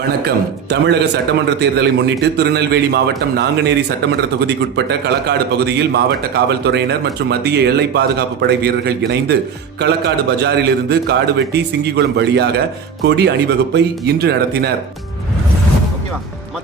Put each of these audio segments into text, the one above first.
வணக்கம். தமிழக சட்டமன்ற தேர்தலை முன்னிட்டு திருநெல்வேலி மாவட்டம் நாங்குநேரி சட்டமன்ற தொகுதிக்குட்பட்ட களக்காடு பகுதியில் மாவட்ட காவல்துறையினர் மற்றும் மத்திய எல்லை பாதுகாப்பு படை வீரர்கள் இணைந்து களக்காடு பஜாரிலிருந்து காடுவெட்டி சிங்கிகுளம் வழியாக கொடி அணிவகுப்பை இன்று நடத்தினர்.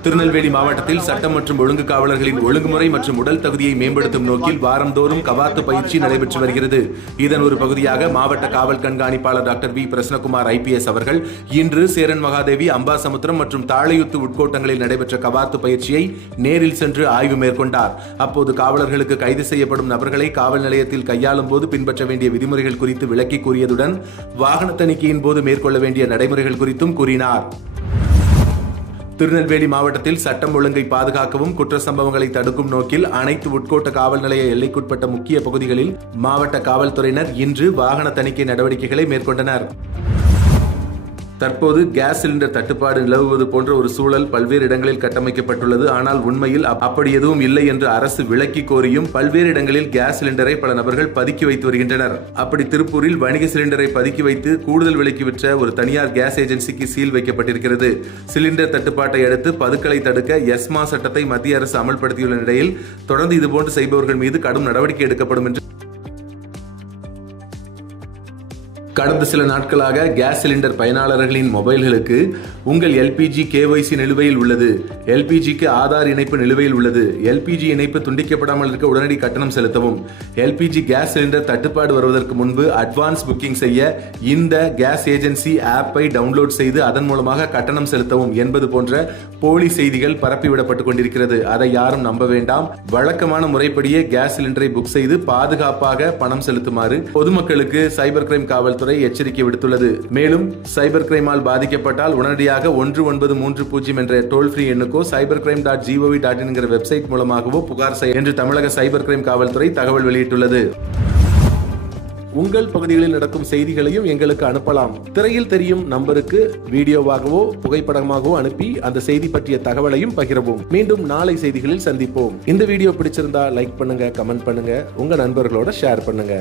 திருநெல்வேலி மாவட்டத்தில் சட்டம் மற்றும் ஒழுங்கு காவலர்களின் ஒழுங்குமுறை மற்றும் உடல் தகுதியை மேம்படுத்தும் நோக்கில் வாரந்தோறும் கவாத்து பயிற்சி நடைபெற்று வருகிறது. இதன் ஒரு பகுதியாக மாவட்ட காவல் கண்காணிப்பாளர் டாக்டர் வி பிரசன்னகுமார் IPS அவர்கள் இன்று சேரன் மகாதேவி, அம்பாசமுத்திரம் மற்றும் தாழையுத்து உட்கோட்டங்களில் நடைபெற்ற கவாத்து பயிற்சியை நேரில் சென்று ஆய்வு மேற்கொண்டார். அப்போது காவலர்களுக்கு கைது செய்யப்படும் நபர்களை காவல் நிலையத்தில் கையாளும் போது பின்பற்ற வேண்டிய விதிமுறைகள் குறித்து விளக்கி கூறியதுடன் வாகன தணிக்கையின் போது மேற்கொள்ள வேண்டிய நடைமுறைகள் குறித்தும் கூறினார். திருநெல்வேலி மாவட்டத்தில் சட்டம் ஒழுங்கை பாதுகாக்கவும் குற்ற சம்பவங்களை தடுக்கும் நோக்கில் அனைத்து உட்கோட்ட காவல் நிலைய எல்லைக்குட்பட்ட முக்கிய பகுதிகளில் மாவட்ட காவல்துறையினர் இன்று வாகன தணிக்கை நடவடிக்கைகளை மேற்கொண்டனர். தற்போது கேஸ் சிலிண்டர் தட்டுப்பாடு நிலவுவது போன்ற ஒரு சூழல் பல்வேறு இடங்களில் கட்டமைக்கப்பட்டுள்ளது. ஆனால் உண்மையில் அப்படி எதுவும் இல்லை என்று அரசு விளக்கி கோரியும் பல்வேறு இடங்களில் கேஸ் சிலிண்டரை பல நபர்கள் பதுக்கி வைத்து வருகின்றனர். அப்படி திருப்பூரில் வணிக சிலிண்டரை பதுக்கி வைத்து கூடுதல் விலைக்கு விற்ற ஒரு தனியார் கேஸ் ஏஜென்சிக்கு சீல் வைக்கப்பட்டிருக்கிறது. சிலிண்டர் தட்டுப்பாட்டை அடுத்து பதுக்கலை தடுக்க எஸ்மா சட்டத்தை மத்திய அரசு அமல்படுத்தியுள்ள நிலையில் தொடர்ந்து இதுபோன்று செய்பவர்கள் மீது கடும் நடவடிக்கை எடுக்கப்படும் என்று கடந்த சில நாட்களாக கேஸ் சிலிண்டர் பயனாளர்களின் மொபைல்களுக்கு உங்கள் LPG KYC நிலுவையில் உள்ளது, LPGக்கு ஆதார் இணைப்பு நிலுவையில் உள்ளது, LPG இணைப்பு துண்டிக்கப்படாமல் இருக்க உடனடி கட்டணம் செலுத்தவும், LPG கேஸ் சிலிண்டர் தட்டுப்பாடு வருவதற்கு முன்பு அட்வான்ஸ் புக்கிங் செய்ய இந்த கேஸ் ஏஜென்சி ஆப்பை டவுன்லோட் செய்து அதன் மூலமாக கட்டணம் செலுத்தவும் என்பது போன்ற போலி செய்திகள் பரப்பிவிடப்பட்டுக் கொண்டிருக்கிறது. அதை யாரும் நம்ப வேண்டாம். வழக்கமான முறைப்படியே கேஸ் சிலிண்டரை புக் செய்து பாதுகாப்பாக பணம் செலுத்துமாறு பொதுமக்களுக்கு சைபர் கிரைம் காவல்துறை எச்சரிக்கை விடுத்துள்ளது. மேலும் சைபர் கிரைமால் பாதிக்கப்பட்டால் உடனடியாக 1330 என்ற டோல் ஃப்ரீ எண்ணுக்கோ cybercrime.gov.in என்கிற வெப்சைட் மூலமாகவோ புகார் செய்ய என்று தமிழக சைபர் கிரைம் காவல்துறை தகவல் வெளியிட்டுள்ளது. உங்கள் பகுதிகளில் நடக்கும் செய்திகளையும் எங்களுக்கு அனுப்பலாம். திரையில் தெரியும் நம்பருக்கு வீடியோவாகவோ புகைப்படமாகவோ அனுப்பி அந்த செய்தி பற்றிய தகவலையும் பகிரவும். மீண்டும் நாளை செய்திகளில் சந்திப்போம். இந்த வீடியோ பிடிச்சிருந்தா லைக் பண்ணுங்க, கமெண்ட் பண்ணுங்க, உங்க நண்பர்களோட ஷேர் பண்ணுங்க.